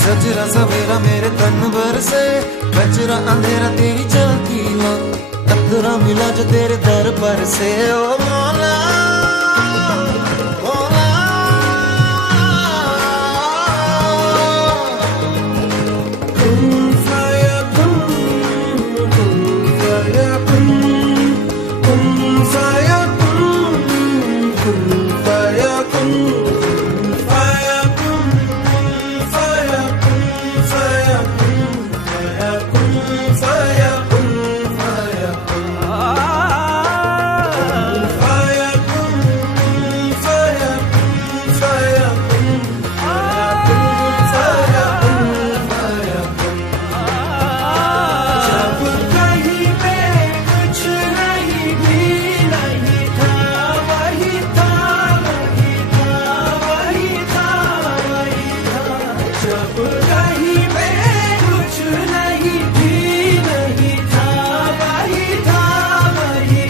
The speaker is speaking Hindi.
सजरा सवेरा मेरे तन भर से, कचरा अंधेरा तेरी चलती माँ, अधूरा मिला जो तेरे दर पर से। ओ माँ